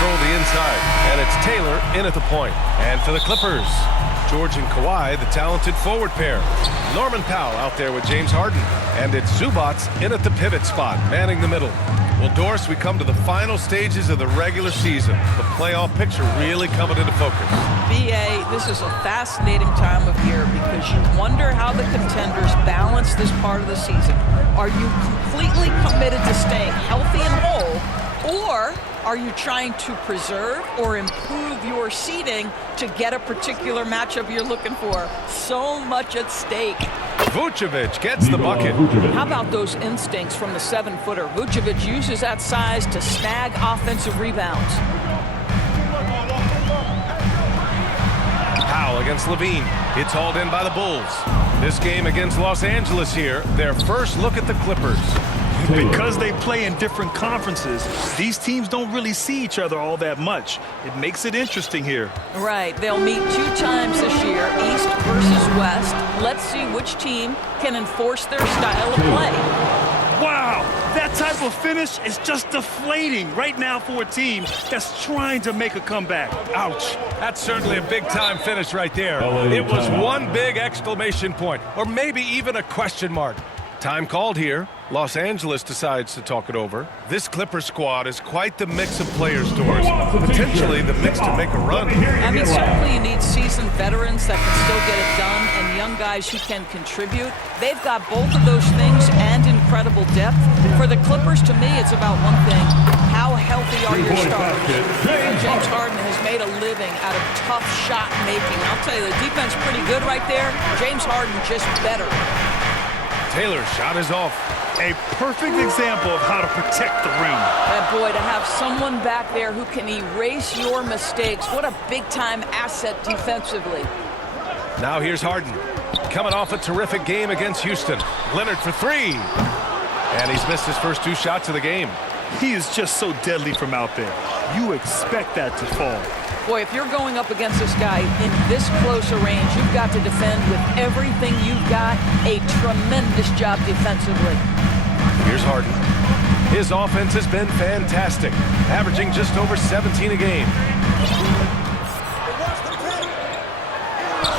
control the inside, and it's Taylor in at the point. And for the Clippers, George and Kawhi, the talented forward pair. Norman Powell out there with James Harden, and it's Zubac in at the pivot spot, manning the middle. Well, Doris, we come to the final stages of the regular season. The playoff picture really coming into focus. BA, this is a fascinating time of year because you wonder how the contenders balance this part of the season. Are you completely committed to staying healthy and whole, or are you trying to preserve or improve your seeding to get a particular matchup you're looking for? So much at stake. Vucevic gets the bucket. How about those instincts from the 7-footer? Vucevic uses that size to snag offensive rebounds. Powell against Levine. It's hauled in by the Bulls. This game against Los Angeles here, their first look at the Clippers. Because they play in different conferences, these teams don't really see each other all that much. It makes it interesting here. Right. They'll meet 2 times this year, East versus West. Let's see which team can enforce their style of play. Wow! That type of finish is just deflating right now for a team that's trying to make a comeback. Ouch. That's certainly a big-time finish right there. It was one big exclamation point, or maybe even a question mark. Time called here. Los Angeles decides to talk it over. This Clipper squad is quite the mix of players, Doris. Potentially the mix to make a run. I mean, certainly you need seasoned veterans that can still get it done and young guys who can contribute. They've got both of those things and incredible depth. For the Clippers, to me, it's about one thing. How healthy are your starters? James Harden has made a living out of tough shot making. I'll tell you, the defense pretty good right there. James Harden just better. Taylor's shot is off. A perfect example of how to protect the rim. And boy, to have someone back there who can erase your mistakes, what a big-time asset defensively. Now here's Harden, coming off a terrific game against Houston. Leonard for 3. And he's missed his first 2 shots of the game. He is just so deadly from out there. You expect that to fall. Boy, if you're going up against this guy in this close a range, you've got to defend with everything you've got. A tremendous job defensively. Here's Harden. His offense has been fantastic, averaging just over 17 a game.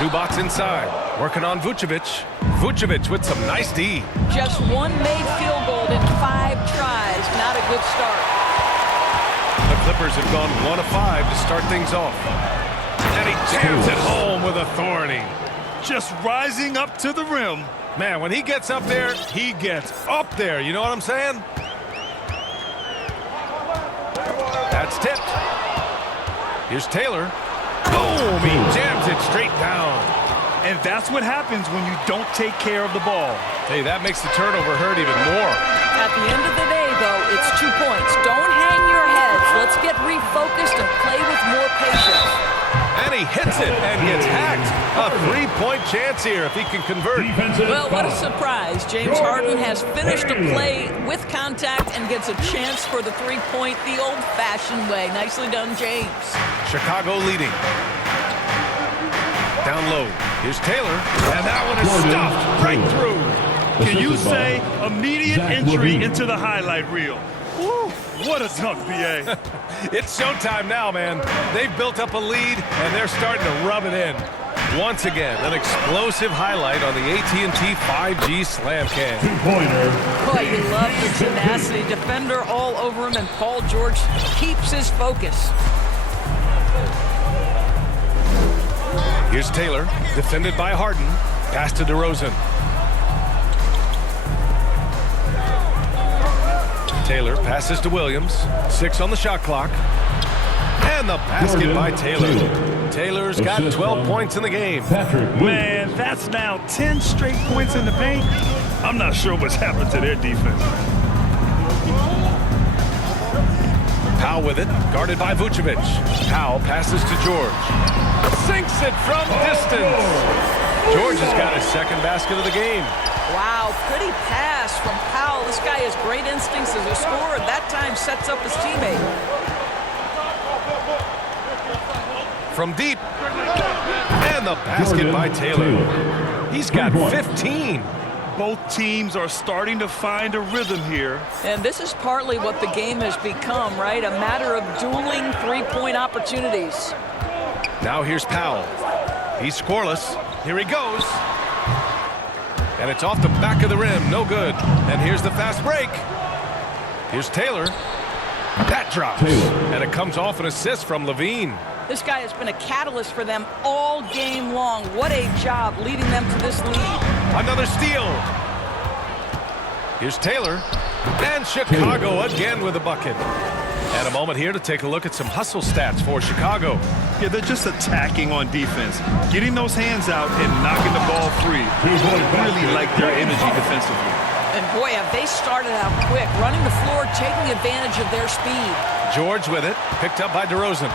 Zubac inside, working on Vucevic. Vucevic with some nice D. Just 1 made field goal in 5 tries. Not a good start. The Clippers have gone 1 of 5 to start things off. And he jams it home with authority. Just rising up to the rim. Man, when he gets up there, he gets up there. You know what I'm saying? That's tipped. Here's Taylor. Boom! He jams it straight down. And that's what happens when you don't take care of the ball. Hey, that makes the turnover hurt even more. At the end of the day, though, it's 2 points. Don't hang your heads. Let's get refocused and play with more patience. And he hits it and gets hacked. A 3-point chance here if he can convert. Well, what a surprise. James Harden has finished a play with contact and gets a chance for the 3-point the old-fashioned way. Nicely done, James. Chicago leading. Down low. Here's Taylor. And that one is stuffed right through. Can you say immediate entry into the highlight reel? Woo, what a dunk, B.A. It's showtime now, man. They've built up a lead, and they're starting to rub it in. Once again, an explosive highlight on the AT&T 5G Slam Cam. Boy, you love the tenacity. Defender all over him, and Paul George keeps his focus. Here's Taylor, defended by Harden. Pass to DeRozan. Taylor passes to Williams. 6 on the shot clock. And the basket by Taylor. Taylor's got 12 points in the game. Man, that's now 10 straight points in the paint. I'm not sure what's happened to their defense. Powell with it, guarded by Vucevic. Powell passes to George. Sinks it from distance. George has got his 2nd basket of the game. Wow, pretty pass from Powell. This guy has great instincts as a scorer. That time sets up his teammate. From deep. And the basket by Taylor. He's got 15. Both teams are starting to find a rhythm here. And this is partly what the game has become, right? A matter of dueling three-point opportunities. Now here's Powell. He's scoreless. Here he goes. And it's off the back of the rim. No good. And here's the fast break. Here's Taylor. That drops. And it comes off an assist from Levine. This guy has been a catalyst for them all game long. What a job leading them to this lead. Another steal. Here's Taylor. And Chicago again with a bucket. And a moment here to take a look at some hustle stats for Chicago. Yeah, they're just attacking on defense, getting those hands out and knocking the ball free. Really like their energy defensively. And boy, have they started out quick, running the floor, taking advantage of their speed. George with it, picked up by DeRozan.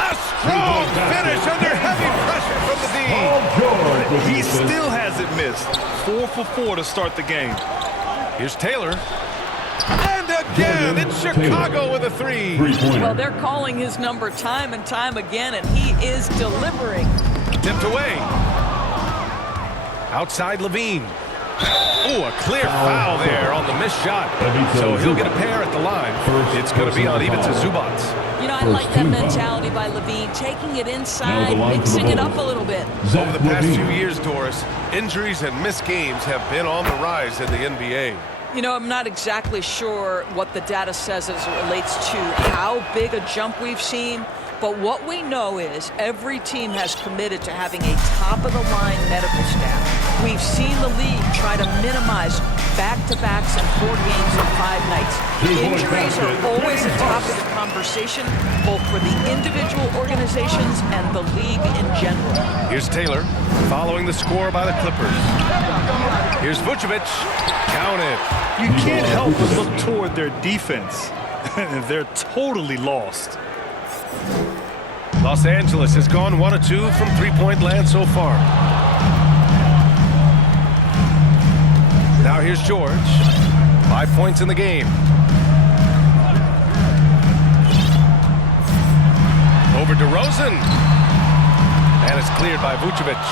A strong finish under heavy pressure from the D. He still hasn't missed. 4 for 4 to start the game. Here's Taylor. And again, it's Chicago with a three. Well, they're calling his number time and time again, and he is delivering. Tipped away. Outside Levine. Ooh, a clear foul there on the missed shot. So he'll get a pair at the line. It's going to be on even to Zubats. You know, I like that mentality by Levine, taking it inside, mixing it up a little bit. Over the past few years, Doris, injuries and missed games have been on the rise in the NBA. You know, I'm not exactly sure what the data says as it relates to how big a jump we've seen, but what we know is every team has committed to having a top-of-the-line medical staff. We've seen the league try to minimize back-to-backs and 4 games in 5 nights. Injuries are always a topic of conversation, both for the individual organizations and the league in general. Here's Taylor, following the score by the Clippers. Here's Vucevic. Count it. You can't help but look toward their defense. They're totally lost. Los Angeles has gone 1 of 2 from three-point land so far. Now here's George. 5 points in the game. Over DeRozan. And it's cleared by Vucevic.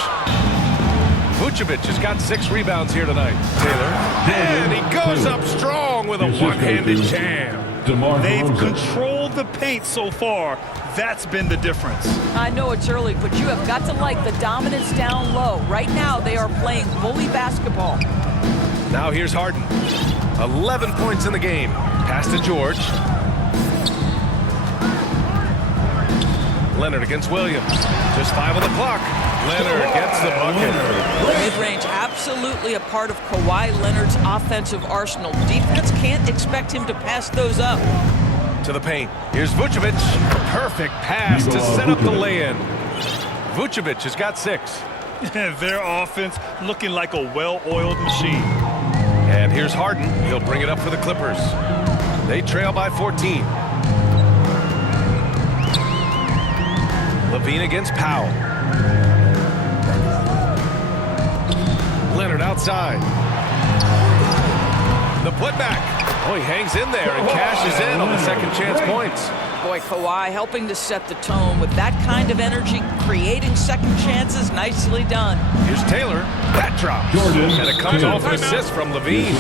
Vucevic has got 6 rebounds here tonight. Taylor. And he goes up strong with a one-handed jam. They've controlled the paint so far. That's been the difference. I know it's early, but you have got to like the dominance down low. Right now, they are playing bully basketball. Now here's Harden. 11 points in the game. Pass to George. Leonard against Williams. Just 5 on the clock. Leonard gets the bucket. Mid-range, absolutely a part of Kawhi Leonard's offensive arsenal. Defense can't expect him to pass those up. To the paint. Here's Vucevic. Perfect pass to set up the lay-in. Vucevic has got 6. Their offense looking like a well-oiled machine. And here's Harden. He'll bring it up for the Clippers. They trail by 14. Levine against Powell. Leonard outside. The putback. Oh, he hangs in there and cashes in on the second chance points. Boy, Kawhi helping to set the tone with that kind of energy, creating second chances. Nicely done. Here's Taylor. That drops. And it comes off an assist from Levine.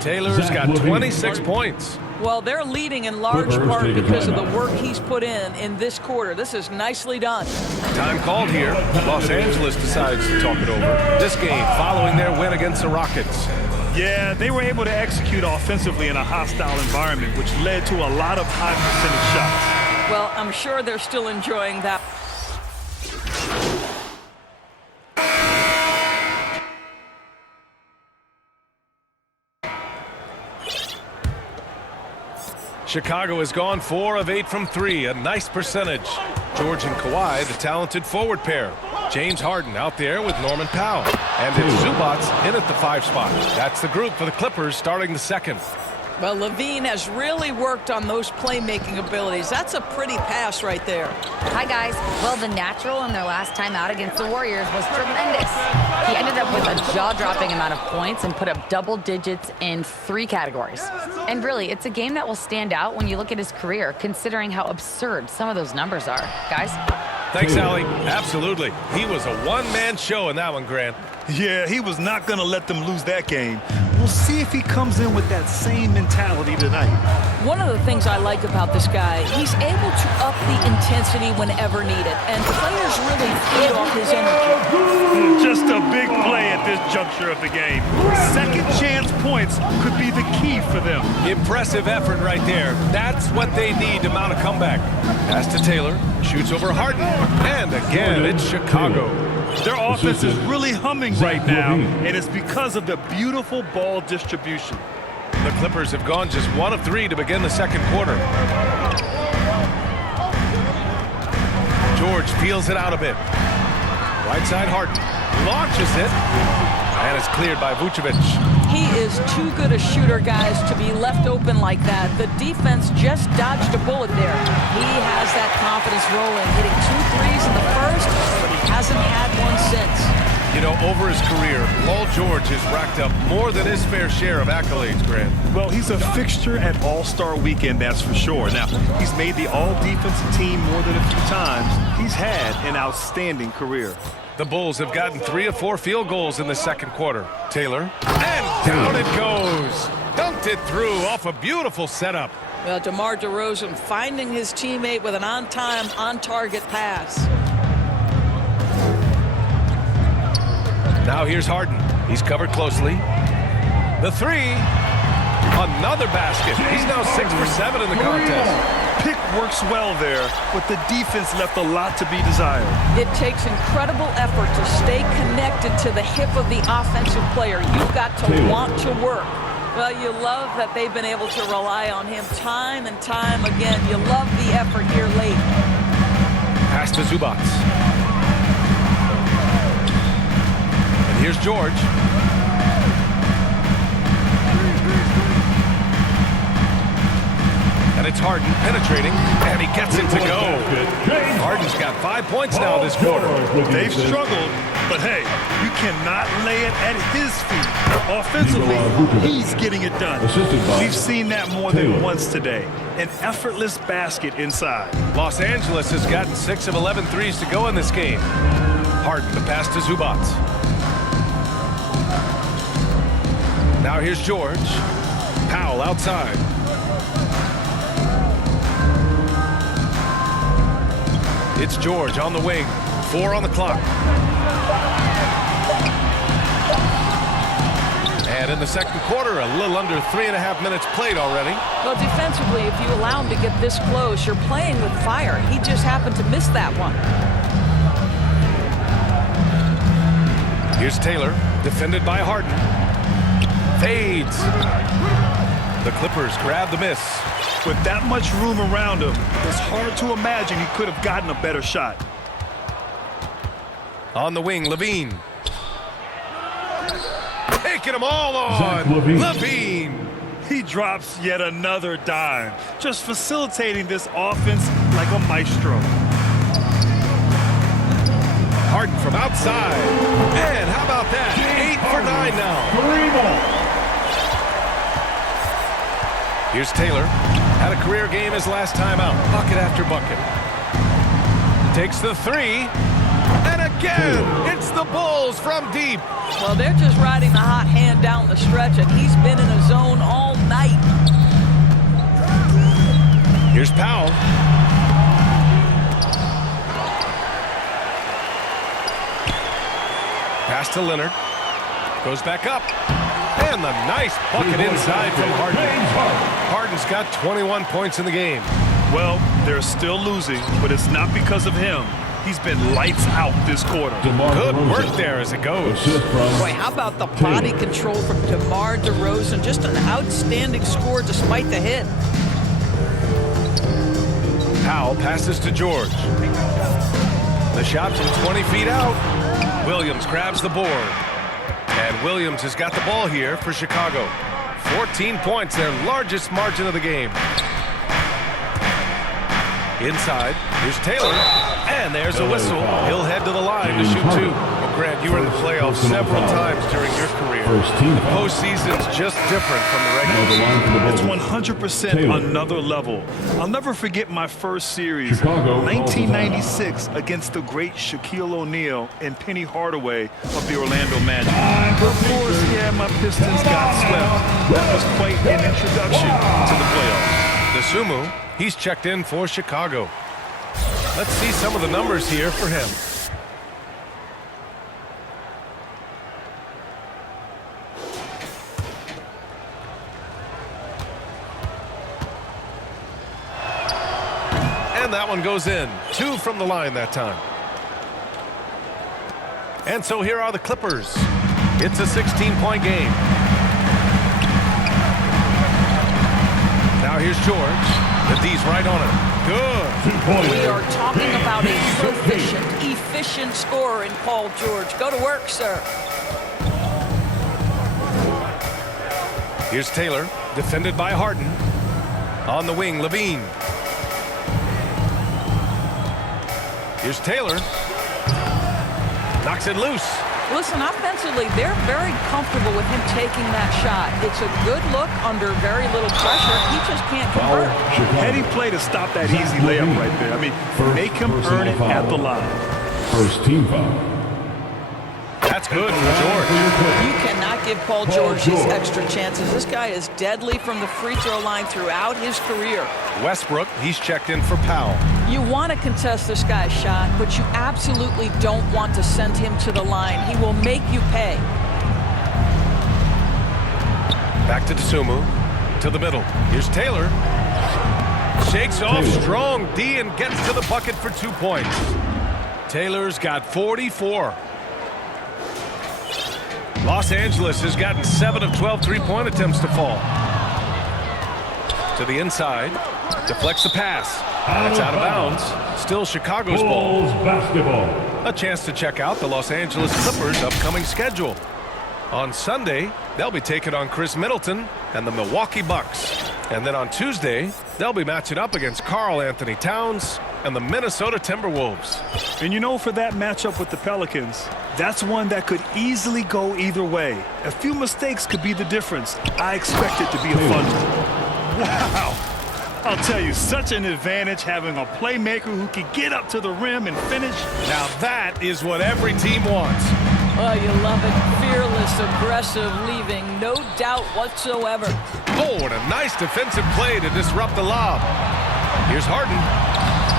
Taylor's got 26 points. Well, they're leading in large part because of the work he's put in this quarter. This is nicely done. Time called here. Los Angeles decides to talk it over. This game following their win against the Rockets. Yeah, they were able to execute offensively in a hostile environment, which led to a lot of high percentage shots. Well, I'm sure they're still enjoying that. Chicago has gone 4 of 8 from 3, a nice percentage. George and Kawhi, the talented forward pair. James Harden out there with Norman Powell. And it's Zubats in at the 5 spot. That's the group for the Clippers starting the second. Well, Levine has really worked on those playmaking abilities. That's a pretty pass right there. Hi, guys. Well, the natural in their last time out against the Warriors was tremendous. He ended up with a jaw-dropping amount of points and put up double digits in 3 categories. And really, it's a game that will stand out when you look at his career, considering how absurd some of those numbers are. Guys? Thanks, Allie. Absolutely. He was a one-man show in that one, Grant. Yeah, he was not going to let them lose that game. We'll see if he comes in with that same mentality tonight. One of the things I like about this guy, he's able to up the intensity whenever needed, and players really feed off his energy. Just a big play at this juncture of the game. Second chance points could be the key for them. Impressive effort right there. That's what they need to mount a comeback. Pass to Taylor, shoots over Harden, and again, it's Chicago. Their offense is really humming right now, and it's because of the beautiful ball distribution. The Clippers have gone just 1 of 3 to begin the second quarter. George peels it out a bit. Right side Harden launches it, and it's cleared by Vucevic. He is too good a shooter, guys, to be left open like that. The defense just dodged a bullet there. He has that confidence rolling, hitting 2 threes in the first, but he hasn't had one since. You know, over his career, Paul George has racked up more than his fair share of accolades, Grant. Well, he's a fixture at All-Star Weekend, that's for sure. Now, he's made the All-Defensive team more than a few times. He's had an outstanding career. The Bulls have gotten 3 of 4 field goals in the second quarter. Taylor, and down it goes. Dunked it through off a beautiful setup. Well, DeMar DeRozan finding his teammate with an on-time, on-target pass. Now here's Harden. He's covered closely. The 3. Another basket. He's now 6 for 7 in the contest. Pick works well there, but the defense left a lot to be desired. It takes incredible effort to stay connected to the hip of the offensive player. You've got to want to work. Well, you love that they've been able to rely on him time and time again. You love the effort here late. Pass to Zubac. And here's George. And it's Harden penetrating, and he gets it to go. Harden's got 5 points now this quarter. They've struggled, but hey, you cannot lay it at his feet. Offensively, he's getting it done. We've seen that more than once today. An effortless basket inside. Los Angeles has gotten 6 of 11 threes to go in this game. Harden, the pass to Zubac. Now here's George. Powell outside. It's George on the wing. 4 on the clock. And in the second quarter, a little under 3.5 minutes played already. Well, defensively, if you allow him to get this close, you're playing with fire. He just happened to miss that one. Here's Taylor, defended by Harden. Fades. The Clippers grab the miss. With that much room around him, it's hard to imagine he could have gotten a better shot. On the wing, Levine. Taking them all on. Levine. He drops yet another dime, just facilitating this offense like a maestro. Harden from outside. And how about that? 8 for 9 now. Here's Taylor. Had a career game his last time out. Bucket after bucket. Takes the 3. And again, it's the Bulls from deep. Well, they're just riding the hot hand down the stretch, and he's been in a zone all night. Here's Powell. Pass to Leonard. Goes back up. And the nice bucket inside from Harden. Harden's got 21 points in the game. Well, they're still losing, but it's not because of him. He's been lights out this quarter. Good work there as it goes. Boy, how about the body control from DeMar DeRozan? Just an outstanding score despite the hit. Powell passes to George. The shot from 20 feet out. Williams grabs the board. And Williams has got the ball here for Chicago. 14 points, their largest margin of the game. Inside, here's Taylor, and there's a whistle. He'll head to the line to shoot two. Well, Grant, you were in the playoffs several times during your career. The postseason's just different from the regular season. It's 100% another level. I'll never forget my first series, 1996, against the great Shaquille O'Neal and Penny Hardaway of the Orlando Magic. Of course, yeah, my Pistons got swept. That was quite an introduction to the playoffs. Sumu, he's checked in for Chicago. Let's see some of the numbers here for him. And that one goes in. 2 from the line that time. And so here are the Clippers. It's a 16-point game. Now here's George. The D's right on it. Good. We are talking about a efficient scorer in Paul George. Go to work, sir. Here's Taylor, defended by Harden. On the wing, Levine. Here's Taylor. Knocks it loose. Listen, offensively, they're very comfortable with him taking that shot. It's a good look under very little pressure. He just can't convert. Heady play to stop that easy layup right there. I mean, make him earn it at the line. First team foul. That's good for George. You cannot give Paul George these extra chances. This guy is deadly from the free throw line throughout his career. Westbrook, he's checked in for Powell. You want to contest this guy's shot, but you absolutely don't want to send him to the line. He will make you pay. Back to Sumu. To the middle. Here's Taylor. Shakes off strong D and gets to the bucket for 2 points. Taylor's got 44. Los Angeles has gotten 7 of 12 three-point attempts to fall. To the inside. Deflects the pass. And it's out of bounds. Still Chicago's ball. Basketball. A chance to check out the Los Angeles Clippers' upcoming schedule. On Sunday, they'll be taking on Chris Middleton and the Milwaukee Bucks. And then on Tuesday, they'll be matching up against Karl Anthony Towns and the Minnesota Timberwolves. And you know, for that matchup with the Pelicans, that's one that could easily go either way. A few mistakes could be the difference. I expect it to be a fun one. Wow. I'll tell you, such an advantage having a playmaker who can get up to the rim and finish. Now that is what every team wants. Oh, you love it. Fearless, aggressive, leaving no doubt whatsoever. Oh, and a nice defensive play to disrupt the lob. Here's Harden.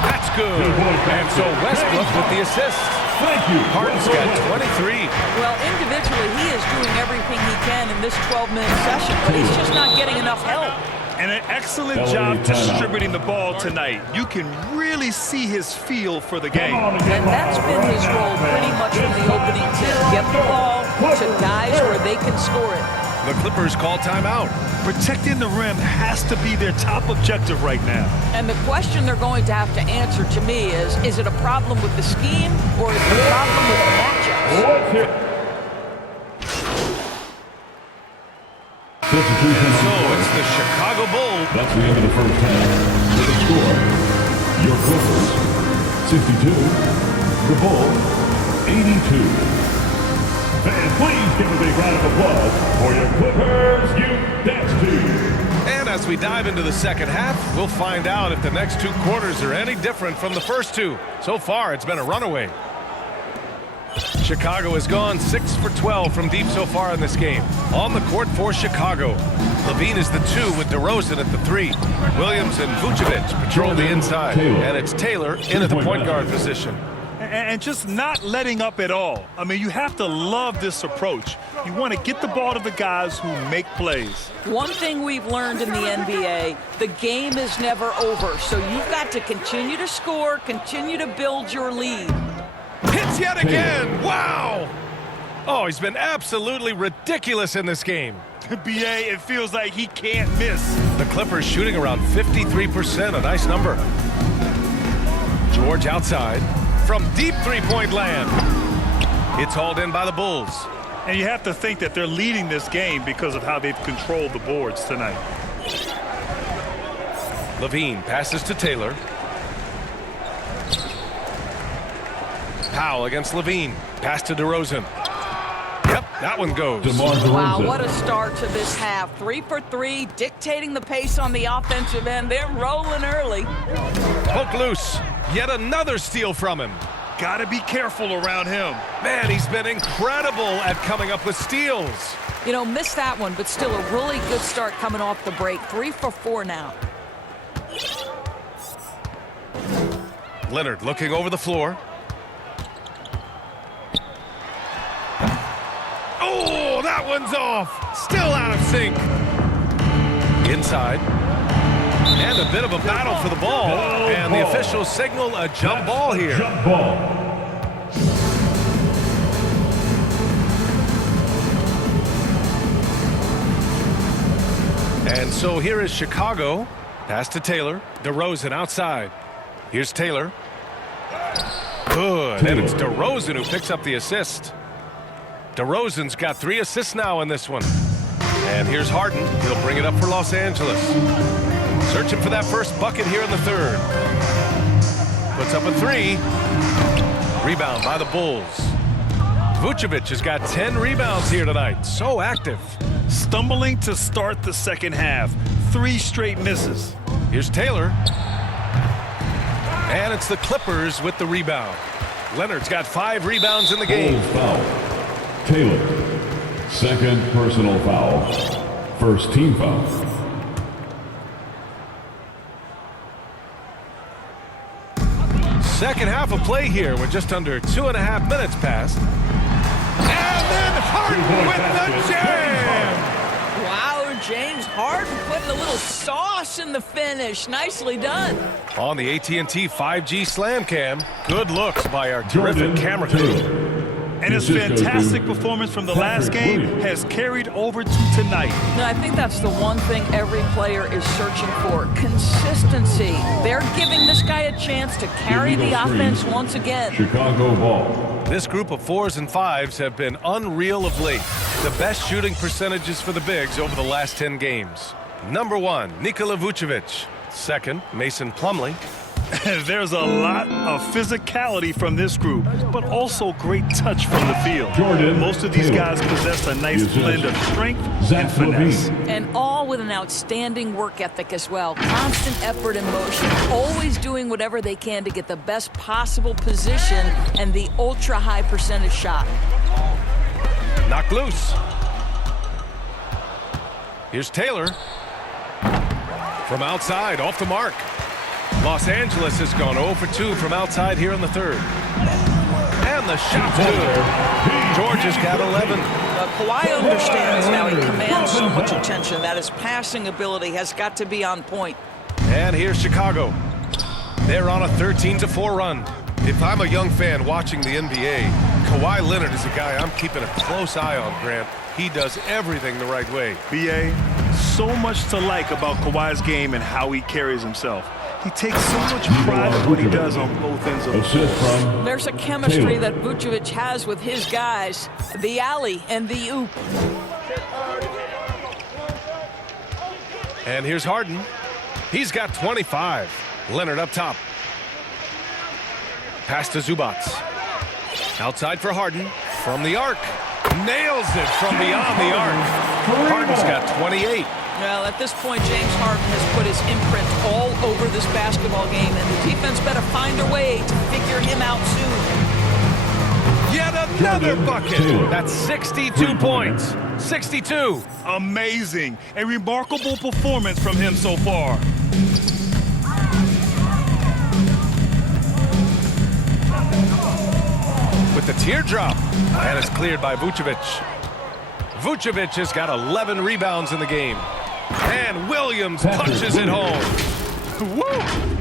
That's good. And so Westbrook with the assist. Thank you. Harden's got 23. Well, individually, he is doing everything he can in this 12-minute session, but he's just not getting enough help. And an excellent job distributing the ball tonight. You can really see his feel for the game. And that's been his role pretty much from the opening tip. Get the ball to guys where they can score it. The Clippers call timeout. Protecting the rim has to be their top objective right now. And the question they're going to have to answer to me is it a problem with the scheme or is it a problem with the matchups? So it's the Chicago Bulls. That's the end of the first half. With the score, your Clippers 62, the Bulls 82. Fans, please give a big round of applause for your Clippers Youth Dance Team. And as we dive into the second half, we'll find out if the next 2 quarters are any different from the first 2. So far, it's been a runaway. Chicago has gone 6 for 12 from deep so far in this game. On the court for Chicago, Levine is the 2 with DeRozan at the 3. Williams and Vucevic patrol the inside. And it's Taylor in at the point guard position. And just not letting up at all. I mean, you have to love this approach. You want to get the ball to the guys who make plays. One thing we've learned in the NBA, the game is never over. So you've got to continue to score, continue to build your lead. Hits yet again. Wow. Oh, he's been absolutely ridiculous in this game. BA, it feels like he can't miss. The Clippers shooting around 53%, a nice number. George outside from deep three-point land. It's hauled in by the Bulls. And you have to think that they're leading this game because of how they've controlled the boards tonight. Levine passes to Taylor. Powell against Levine. Pass to DeRozan. Yep, that one goes. Wow, what a start to this half. 3 for 3, dictating the pace on the offensive end. They're rolling early. Poke loose. Yet another steal from him. Got to be careful around him. Man, he's been incredible at coming up with steals. You know, missed that one, but still a really good start coming off the break. 3 for 4 now. Leonard looking over the floor. Oh, that one's off. Still out of sync. Inside. And a bit of a battle for the ball. And the officials signal a jump ball here. Jump ball. And so here is Chicago. Pass to Taylor. DeRozan outside. Here's Taylor. Good. And it's DeRozan who picks up the assist. DeRozan's got 3 assists now in this one. And here's Harden. He'll bring it up for Los Angeles. Searching for that first bucket here in the third. Puts up a 3. Rebound by the Bulls. Vucevic has got 10 rebounds here tonight. So active. Stumbling to start the second half. 3 straight misses. Here's Taylor. And it's the Clippers with the rebound. Leonard's got 5 rebounds in the game. Foul. Taylor. Second personal foul. First team foul. Second half of play here with just under 2.5 minutes passed. And then Harden with the jam! Wow, James Harden putting a little sauce in the finish. Nicely done. On the AT&T 5G Slam Cam, good looks by our terrific camera crew. And his fantastic performance from the last game has carried over to tonight. No, I think that's the one thing every player is searching for. Consistency. They're giving this guy a chance to carry the offense once again. Chicago ball. This group of 4s and 5s have been unreal of late. The best shooting percentages for the bigs over the last 10 games. Number 1, Nikola Vucevic. Second, Mason Plumlee. There's a lot of physicality from this group, but also great touch from the field. Most of these guys possess a nice blend of strength and finesse. And all with an outstanding work ethic as well. Constant effort and motion. Always doing whatever they can to get the best possible position and the ultra-high percentage shot. Knocked loose. Here's Taylor. From outside, off the mark. Los Angeles has gone 0 for 2 from outside here in the third. And the shot's good. George has got 11. Kawhi understands now he commands so much attention that his passing ability has got to be on point. And here's Chicago. They're on a 13-4 run. If I'm a young fan watching the NBA, Kawhi Leonard is a guy I'm keeping a close eye on, Grant. He does everything the right way. B.A., so much to like about Kawhi's game and how he carries himself. He takes so much pride in what he does on both ends of the floor. There's a chemistry that Vucevic has with his guys. The alley and the oop. And here's Harden. He's got 25. Leonard up top. Pass to Zubac. Outside for Harden. From the arc. Nails it from beyond the arc. Harden's got 28. Well, at this point, James Harden has put his imprint all over this basketball game, and the defense better find a way to figure him out soon. Yet another bucket. That's 62 points. 62. Amazing. A remarkable performance from him so far. With the teardrop. And it's cleared by Vucevic. Vucevic has got 11 rebounds in the game. And Williams punches it home. Woo!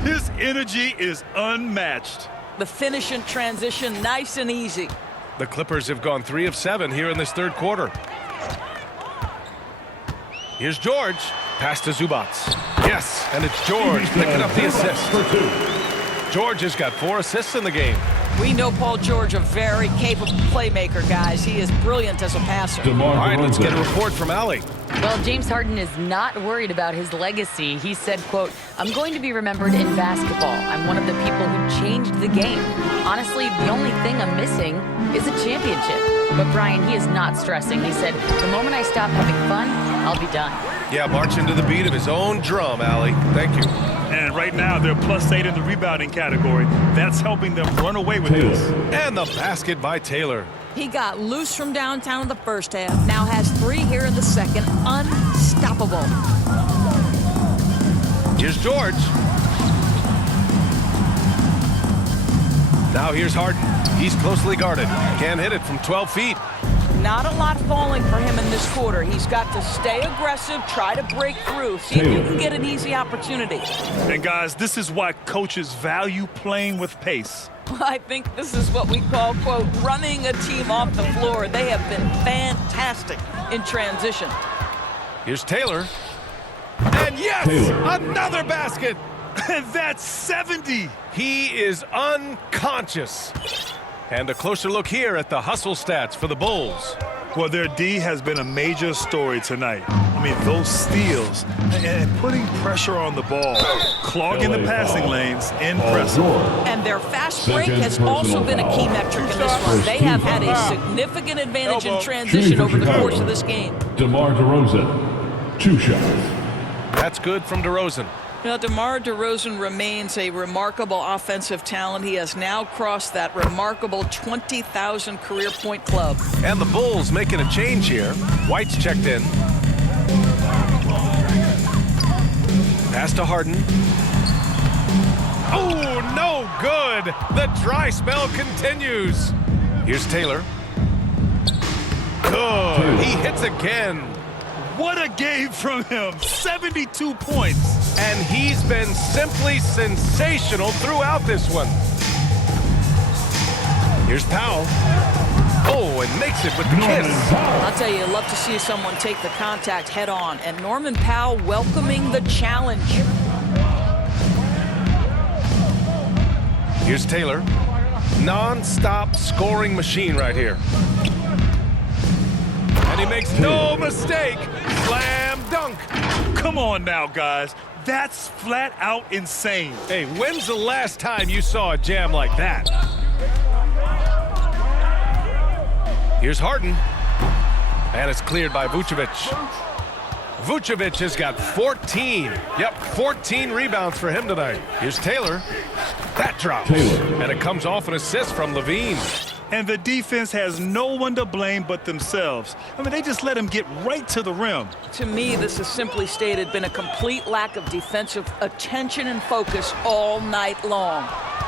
His energy is unmatched. The finish and transition, nice and easy. The Clippers have gone 3 of 7 here in this third quarter. Here's George. Pass to Zubac. Yes, and it's George picking up the assist. George has got 4 assists in the game. We know Paul George, a very capable playmaker, guys. He is brilliant as a passer. All right, let's get a report from Allie. Well, James Harden is not worried about his legacy. He said, quote, "I'm going to be remembered in basketball. I'm one of the people who changed the game. Honestly, the only thing I'm missing is a championship." But Brian, he is not stressing. He said, "The moment I stop having fun, I'll be done." Yeah, marching to the beat of his own drum, Allie. Thank you. And right now, they're +8 in the rebounding category. That's helping them run away with this. And the basket by Taylor. He got loose from downtown in the first half. Now has 3 here in the second. Unstoppable. Here's George. Now here's Harden. He's closely guarded. Can't hit it from 12 feet. Not a lot falling for him in this quarter. He's got to stay aggressive, try to break through, see if he can get an easy opportunity. And guys, this is why coaches value playing with pace. I think this is what we call, quote, running a team off the floor. They have been fantastic in transition. Here's Taylor. And yes, another basket. And that's 70. He is unconscious. And a closer look here at the hustle stats for the Bulls. Well, their D has been a major story tonight. I mean, those steals and putting pressure on the ball, clogging the passing lanes, impressive. And their fast break has also been a key metric in this one. They have had a significant advantage in transition over the course of this game. DeMar DeRozan, 2 shots. That's good from DeRozan. You know, DeMar DeRozan remains a remarkable offensive talent. He has now crossed that remarkable 20,000 career point club. And the Bulls making a change here. White's checked in. Pass to Harden. Oh, no good. The dry spell continues. Here's Taylor. Good. He hits again. What a game from him. 72 points. And he's been simply sensational throughout this one. Here's Powell. Oh, and makes it with the kiss. I'll tell you, love to see someone take the contact head on. And Norman Powell welcoming the challenge. Here's Taylor. Non-stop scoring machine right here. And he makes no mistake. Slam dunk. Come on now, guys. That's flat out insane. Hey, when's the last time you saw a jam like that? Here's Harden. And it's cleared by Vucevic. Vucevic has got 14. Yep, 14 rebounds for him tonight. Here's Taylor. That drops. And it comes off an assist from Levine. And the defense has no one to blame but themselves. I mean, they just let him get right to the rim. To me, this has simply stated been a complete lack of defensive attention and focus all night long.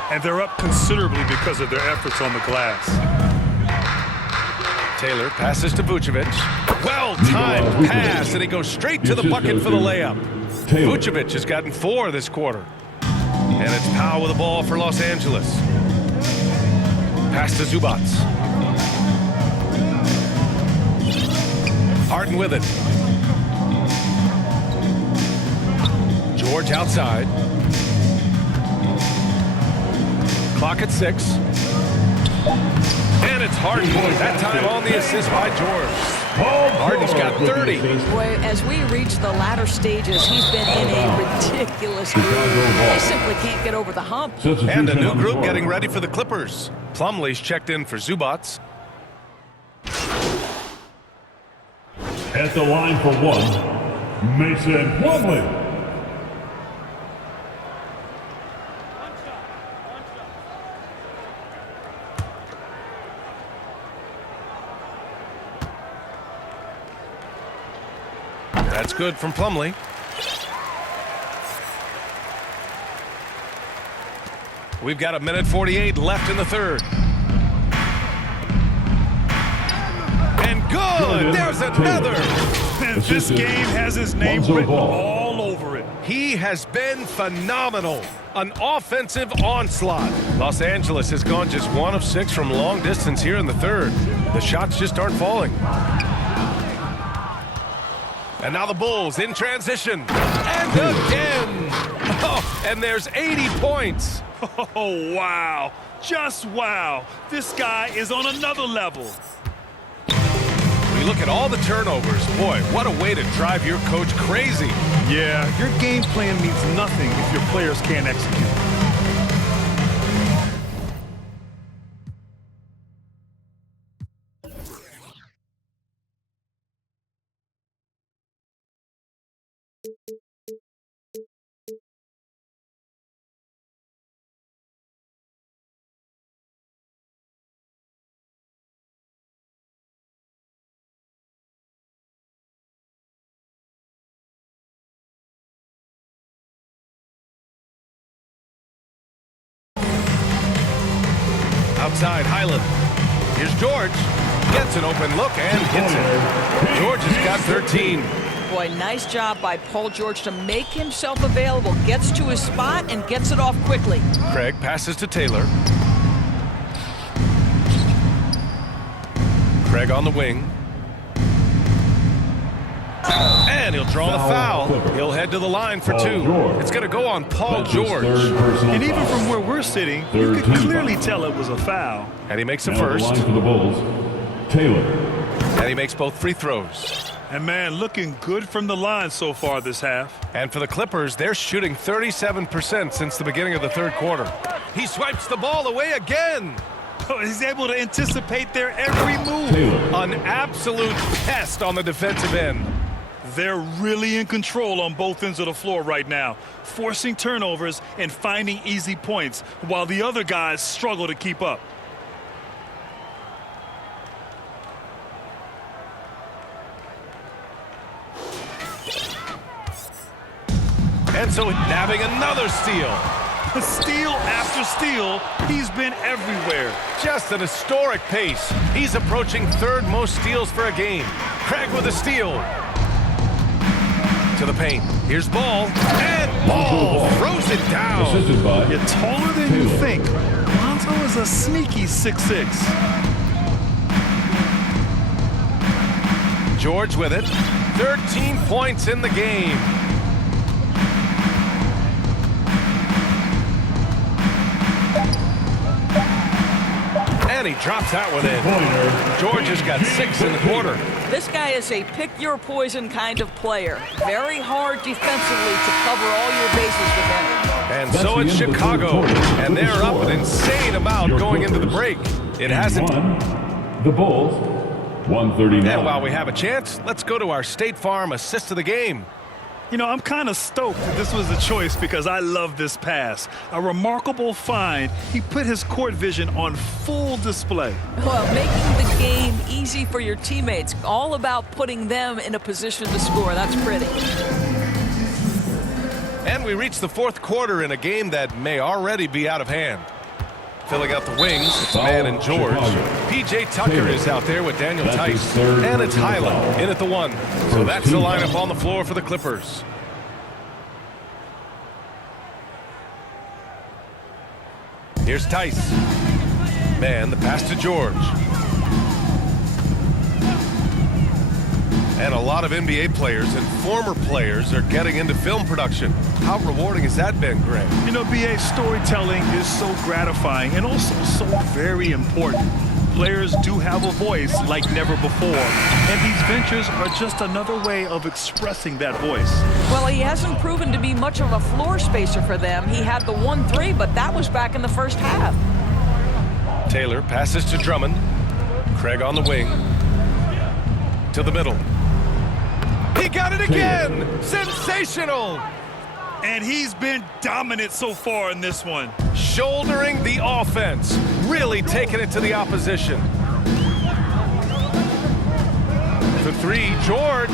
And they're up considerably because of their efforts on the glass. Taylor passes to Vucevic. Well-timed pass, and he goes straight to the bucket for the layup. Vucevic has gotten 4 this quarter. And it's Powell with the ball for Los Angeles. Pass to Zubac. Harden with it. George outside. Clock at 6. And it's Harden. That time on the assist by George. Harden's got 30. Boy, as we reach the latter stages, he's been in a ridiculous groove. They simply can't get over the hump. And a new group getting ready for the Clippers. Plumlee's checked in for Zubac. At the line for 1, Mason Plumlee. That's good from Plumlee. We've got 1:48 left in the third. And good! There's another! And this game has his name written all over it. He has been phenomenal. An offensive onslaught. Los Angeles has gone just 1 of 6 from long distance here in the third. The shots just aren't falling. And now the Bulls in transition. And again! Oh, and there's 80 points. Oh, wow. Just wow. This guy is on another level. We look at all the turnovers. Boy, what a way to drive your coach crazy. Yeah, your game plan means nothing if your players can't execute. Outside, Highland. Here's George. Gets an open look and hits it. George has got 13. Boy, nice job by Paul George to make himself available. Gets to his spot and gets it off quickly. Craig passes to Taylor. Craig on the wing. And he'll draw the foul. He'll head to the line for two. It's going to go on Paul George. And even from where we're sitting, you could clearly tell it was a foul. And he makes it Now first. the line for the Bulls, Taylor. And he makes both free throws. And man, looking good from the line so far this half. And for the Clippers, they're shooting 37% since the beginning of the third quarter. He swipes the ball away again. He's able to anticipate their every move. Taylor. An absolute pest on the defensive end. They're really in control on both ends of the floor right now, forcing turnovers and finding easy points while the other guys struggle to keep up. And so nabbing another steal. Steal after steal, he's been everywhere. Just an historic pace. He's approaching third most steals for a game. Craig with a steal. To the paint. Here's Ball. And Ball throws it down. Assisted by You're taller than you think. Lonzo is a sneaky 6'6". George with it. 13 points in the game. And he drops that one in. George has got 6 in the quarter. This guy is a pick-your-poison kind of player. Very hard defensively to cover all your bases with him. And so it's Chicago. And they're up an insane amount going into the break. It hasn't. The Bulls, 139. And while we have a chance, let's go to our State Farm assist of the game. You know, I'm kind of stoked that this was a choice because I love this pass. A remarkable find. He put his court vision on full display. Well, making the game easy for your teammates. All about putting them in a position to score. That's pretty. And we reach the fourth quarter in a game that may already be out of hand. Filling out the wings, it's Man and George. P.J. Tucker is out there with Daniel Tice. And it's Highland in at the 1. So that's the lineup on the floor for the Clippers. Here's Tice. Man, the pass to George. And a lot of NBA players and former players are getting into film production. How rewarding has that been, Greg? You know, BA, storytelling is so gratifying and also so very important. Players do have a voice like never before, and these ventures are just another way of expressing that voice. Well, he hasn't proven to be much of a floor spacer for them. He had the 1-3, but that was back in the first half. Taylor passes to Drummond. Craig on the wing. To the middle. He got it again! Sensational! And he's been dominant so far in this one. Shouldering the offense. Really taking it to the opposition. The 3, George.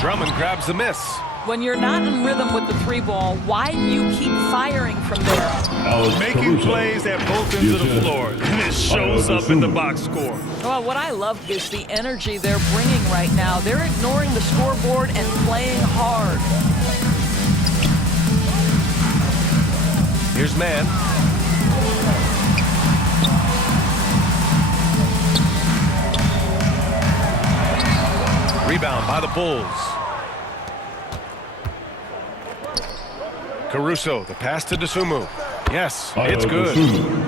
Drummond grabs the miss. When you're not in rhythm with the 3-ball, why do you keep firing from there? Making plays at both ends of the floor, and it shows up in the box score. Well, what I love is the energy they're bringing right now. They're ignoring the scoreboard and playing hard. Here's Man. Rebound by the Bulls. Caruso, the pass to Dosunmu. Yes, it's good.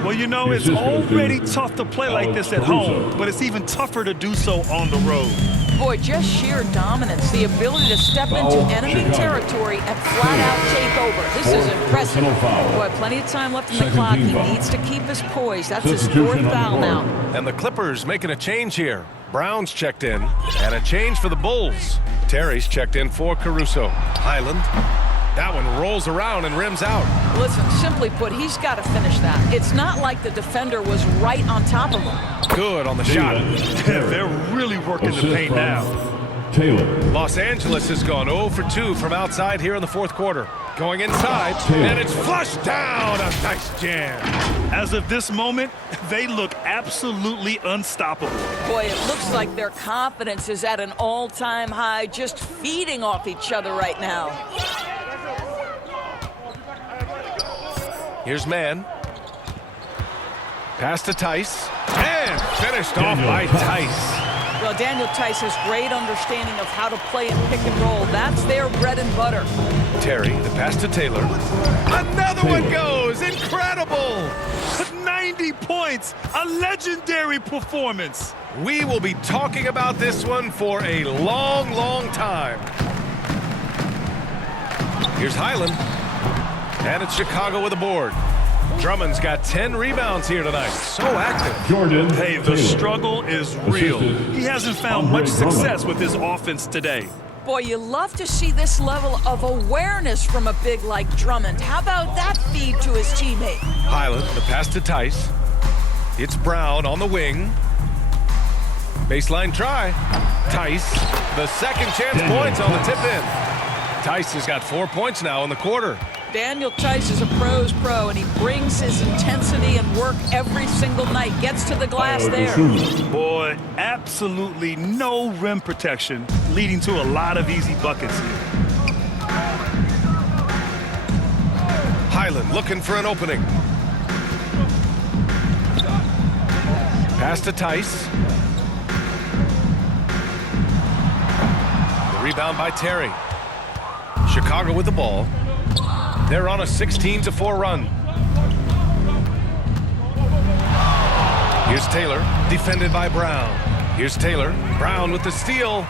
Well, you know, it's already tough to play like this at home, but it's even tougher to do so on the road. Boy, just sheer dominance, the ability to step into enemy territory and flat out take over. This is impressive. Boy, plenty of time left in the clock. He needs to keep his poise. That's his fourth foul now. And the Clippers making a change here. Brown's checked in, and a change for the Bulls. Terry's checked in for Caruso. Highland. That one rolls around and rims out. Listen, simply put, he's got to finish that. It's not like the defender was right on top of him. Good on the shot. They're really working the paint now. Taylor. Los Angeles has gone 0 for 2 from outside here in the fourth quarter. Going inside, and it's flushed down. A nice jam. As of this moment, they look absolutely unstoppable. Boy, it looks like their confidence is at an all-time high, just feeding off each other right now. Here's Mann. Pass to Tice. And finished off by Tice. Well, Daniel Tice has great understanding of how to play and pick and roll. That's their bread and butter. Terry, the pass to Taylor. Another one goes. Incredible. 90 points. A legendary performance. We will be talking about this one for a long, long time. Here's Highland. And it's Chicago with a board. Drummond's got 10 rebounds here tonight. So active. Jordan. Hey, the struggle is real. He hasn't found much success with his offense today. Boy, you love to see this level of awareness from a big like Drummond. How about that feed to his teammate? Highland, the pass to Tice. It's Brown on the wing. Baseline try. Tice, the second chance points on the tip in. Tice has got 4 points now in the quarter. Daniel Tice is a pro's pro, and he brings his intensity and work every single night. Gets to the glass there. Boy, absolutely no rim protection, leading to a lot of easy buckets here. Highland looking for an opening. Pass to Tice. The rebound by Terry. Chicago with the ball. They're on a 16-4 run. Here's Taylor, defended by Brown. Here's Taylor. Brown with the steal.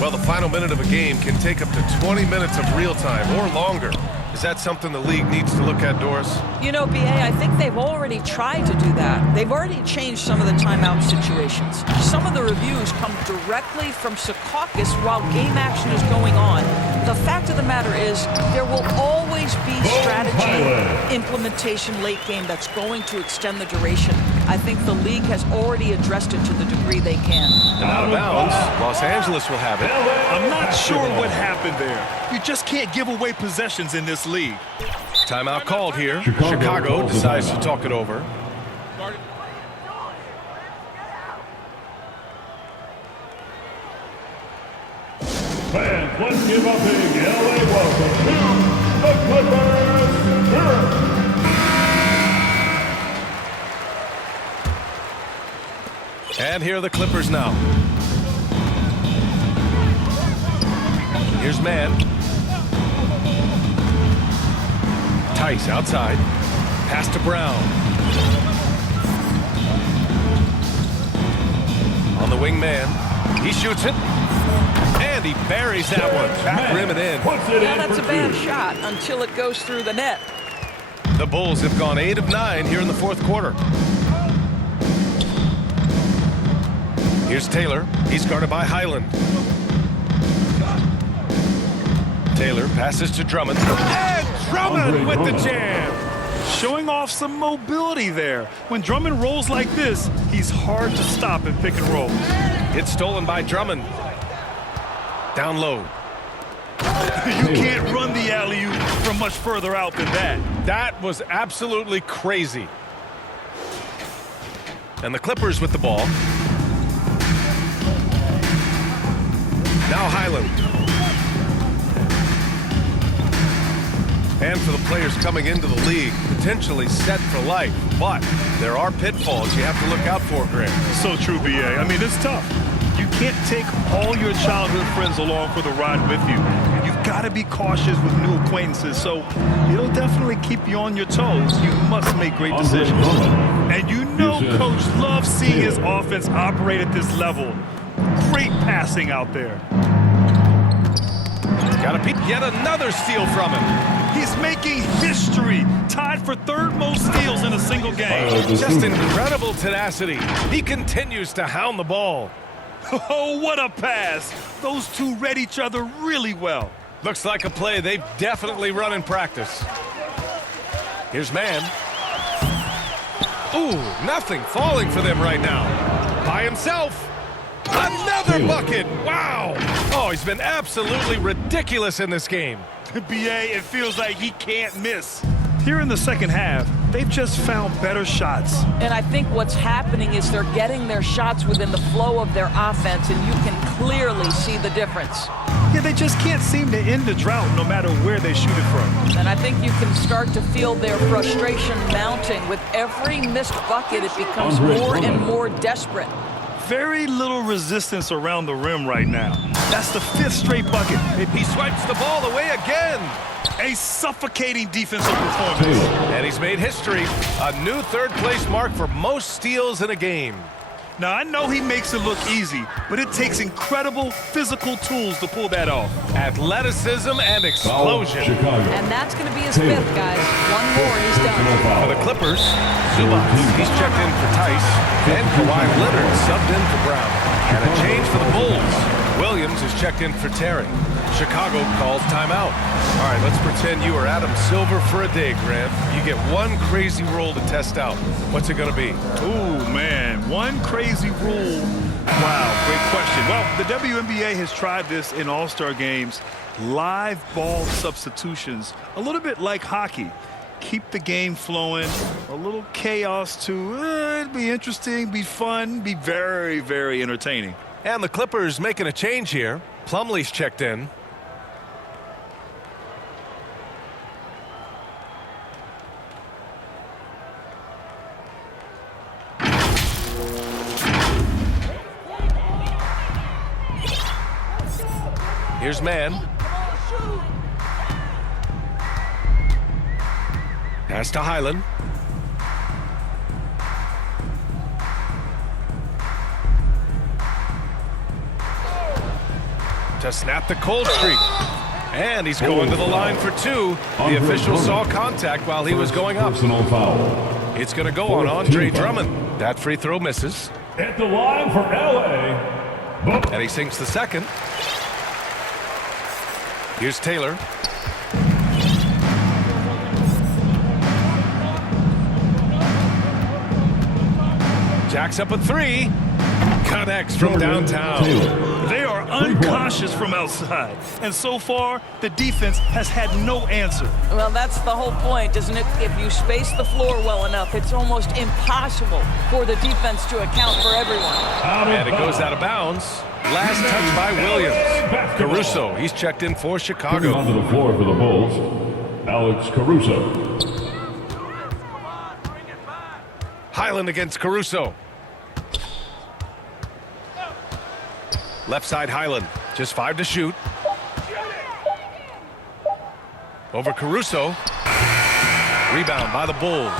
Well, the final minute of a game can take up to 20 minutes of real time or longer. Is that something the league needs to look at, Doris? You know, B.A., I think they've already tried to do that. They've already changed some of the timeout situations. Some of the reviews come directly from Secaucus while game action is going on. The fact of the matter is there will always be strategy implementation late game that's going to extend the duration. I think the league has already addressed it to the degree they can. And out of bounds, Los Angeles will have it. I'm not sure what happened there. You just can't give away possessions in this league. Timeout called here. Chicago decides to talk it over. Fans, let's give a big LA welcome to the Clippers. And here are the Clippers now. Here's Mann. Tice outside. Pass to Brown. On the wing man. He shoots it. And he buries that one. Back rim and in. Yeah, that's a bad shot until it goes through the net. The Bulls have gone 8 of 9 here in the fourth quarter. Here's Taylor. He's guarded by Highland. Taylor passes to Drummond. And Drummond with the jam. Showing off some mobility there. When Drummond rolls like this, he's hard to stop in pick and rolls. It's stolen by Drummond. Down low. You can't run the alley-oop from much further out than that. That was absolutely crazy. And the Clippers with the ball. Now Highland. And for the players coming into the league, potentially set for life. But there are pitfalls you have to look out for, Grant. So true, B.A. I mean, it's tough. You can't take all your childhood friends along for the ride with you. You've got to be cautious with new acquaintances, so it'll definitely keep you on your toes. You must make great decisions. And you know Coach loves seeing his offense operate at this level. Great passing out there. Got to get another steal from him. He's making history, tied for third most steals in a single game. Just incredible tenacity. He continues to hound the ball. Oh, what a pass. Those two read each other really well. Looks like a play they've definitely run in practice. Here's man. Ooh, nothing falling for them right now. By himself. Another bucket. Wow. Oh, he's been absolutely ridiculous in this game. BA, it feels like he can't miss. Here in the second half, they've just found better shots. And I think what's happening is they're getting their shots within the flow of their offense, and you can clearly see the difference. Yeah, they just can't seem to end the drought no matter where they shoot it from. And I think you can start to feel their frustration mounting. With every missed bucket, it becomes more and more desperate. Very little resistance around the rim right now. That's the 5th straight bucket. He swipes the ball away again. A suffocating defensive performance. And he's made history. A new third-place mark for most steals in a game. Now, I know he makes it look easy, but it takes incredible physical tools to pull that off. Athleticism and explosion. And that's going to be his 5th, guys. One more, he's done. For the Clippers, Zubac, he's checked in for Tice. And Kawhi Leonard subbed in for Brown. And a change for the Bulls. Williams is checked in for Terry. Chicago calls timeout. All right, let's pretend you are Adam Silver for a day, Grant. You get one crazy rule to test out. What's it going to be? Ooh, man, one crazy rule. Wow, great question. Well, the WNBA has tried this in All-Star games. Live ball substitutions, a little bit like hockey. Keep the game flowing, a little chaos too. It'd be interesting, be fun, be very, very entertaining. And the Clippers making a change here. Plumlee's checked in. Here's man. Pass to Highland. To snap the cold streak. And he's going to the line for 2. The official saw contact while he was going up. It's going to go on Andre Drummond. That free throw misses. At the line for LA. And he sinks the second. Here's Taylor. Jacks up a 3. Connects from downtown. They are unconscious from outside. And so far, the defense has had no answer. Well, that's the whole point, isn't it? If you space the floor well enough, it's almost impossible for the defense to account for everyone. And it goes out of bounds. Last touch by Williams. Caruso, he's checked in for Chicago. Onto the floor for the Bulls, Alex Caruso. Highland against Caruso. Left side Highland, just 5 to shoot. Over Caruso. Rebound by the Bulls.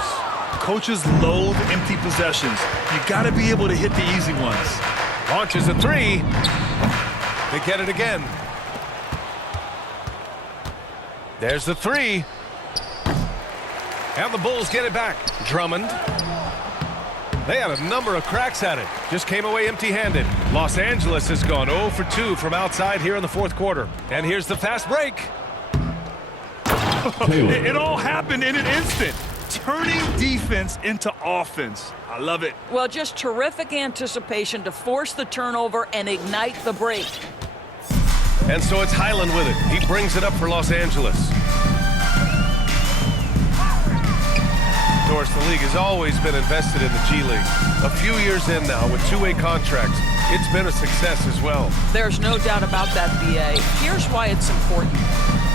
Coaches loathe empty possessions. You got to be able to hit the easy ones. Launches a 3. They get it again. There's the 3. And the Bulls get it back. Drummond. They had a number of cracks at it. Just came away empty-handed. Los Angeles has gone 0 for 2 from outside here in the 4th quarter. And here's the fast break. It all happened in an instant. Turning defense into offense. I love it. Well, just terrific anticipation to force the turnover and ignite the break. And so it's Highland with it. He brings it up for Los Angeles. Of course, the league has always been invested in the G League. A few years in now with 2-way contracts, it's been a success as well. There's no doubt about that, BA. Here's why it's important.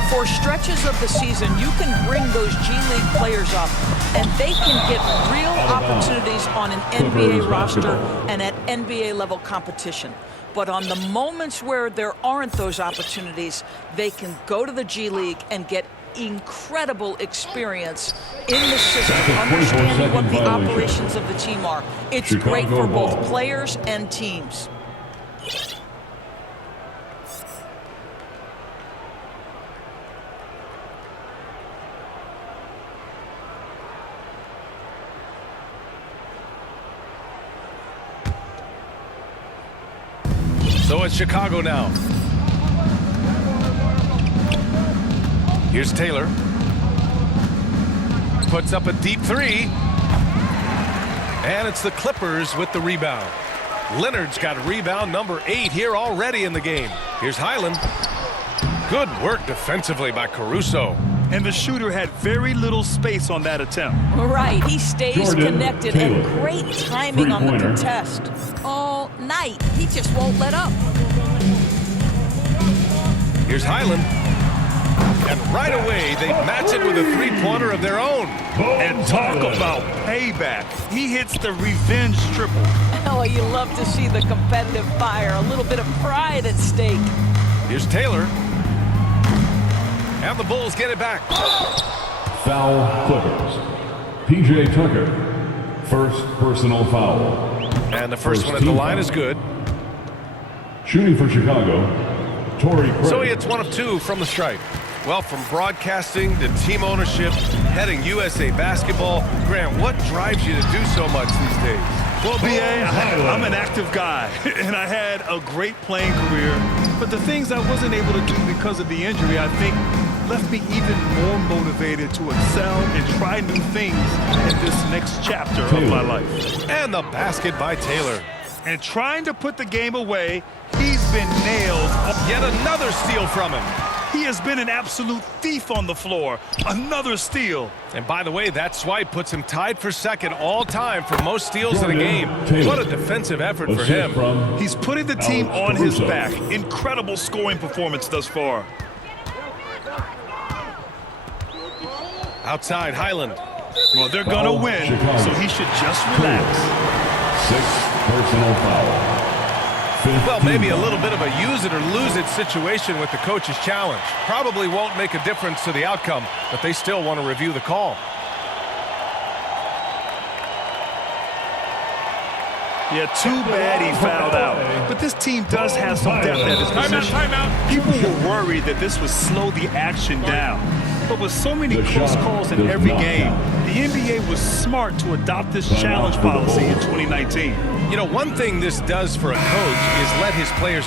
For stretches of the season, you can bring those G League players up, and they can get real opportunities on an NBA roster and at NBA level competition. But on the moments where there aren't those opportunities, they can go to the G League and get incredible experience in the system, understanding what the operations of the team are. It's great for both players and teams. So it's Chicago now. Here's Taylor. Puts up a deep three. And it's the Clippers with the rebound. Leonard's got rebound number 8 here already in the game. Here's Highland. Good work defensively by Caruso. And the shooter had very little space on that attempt. Right, he stays connected and great timing on the contest. All night, he just won't let up. Here's Highland. And right away, they match it with a three-pointer of their own. And talk about payback. He hits the revenge triple. Oh, you love to see the competitive fire, a little bit of pride at stake. Here's Taylor. And the Bulls get it back. Foul Clippers. P.J. Tucker. First personal foul. And the first one at the line is good. Shooting for Chicago, Torrey Craig. So he hits 1 of 2 from the stripe. Well, from broadcasting to team ownership, heading USA basketball, Grant, what drives you to do so much these days? Well, B.A., I'm an active guy, and I had a great playing career. But the things I wasn't able to do because of the injury, I think, left me even more motivated to excel and try new things in this next chapter of my life. And the basket by Taylor. And trying to put the game away, he's been nailed. Yet another steal from him. He has been an absolute thief on the floor. Another steal. And by the way, that swipe puts him tied for second all time for most steals in a game. What a defensive effort for him. He's putting the team on his back. Incredible scoring performance thus far. Outside, Highland. Well, they're going to win, so he should just relax. 6th personal foul. Well, maybe a little bit of a use it or lose it situation with the coach's challenge. Probably won't make a difference to the outcome, but they still want to review the call. Yeah, too bad he fouled out. But this team does have some depth at his position. Timeout. People were worried that this would slow the action down. But with so many close calls in every game, the NBA was smart to adopt this challenge policy in 2019. You know, one thing this does for a coach is let his players...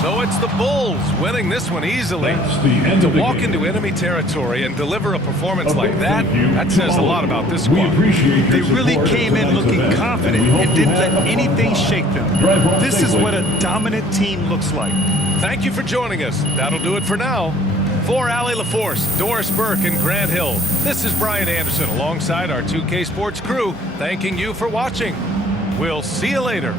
So it's the Bulls winning this one easily. To walk into enemy territory and deliver a performance like that, that says a lot about this squad. They really came in looking confident and didn't let anything shake them. This is what a dominant team looks like. Thank you for joining us. That'll do it for now. For Allie LaForce, Doris Burke, and Grant Hill, this is Brian Anderson alongside our 2K Sports crew, thanking you for watching. We'll see you later.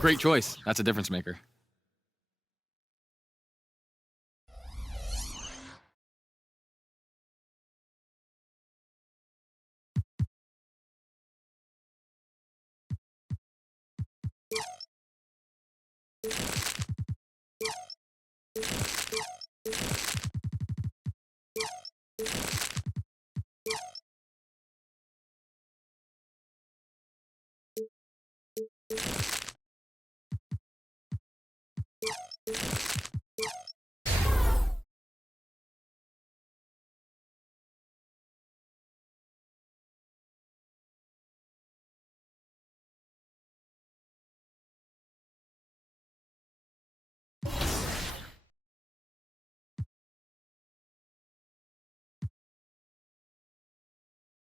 Great choice. That's a difference maker.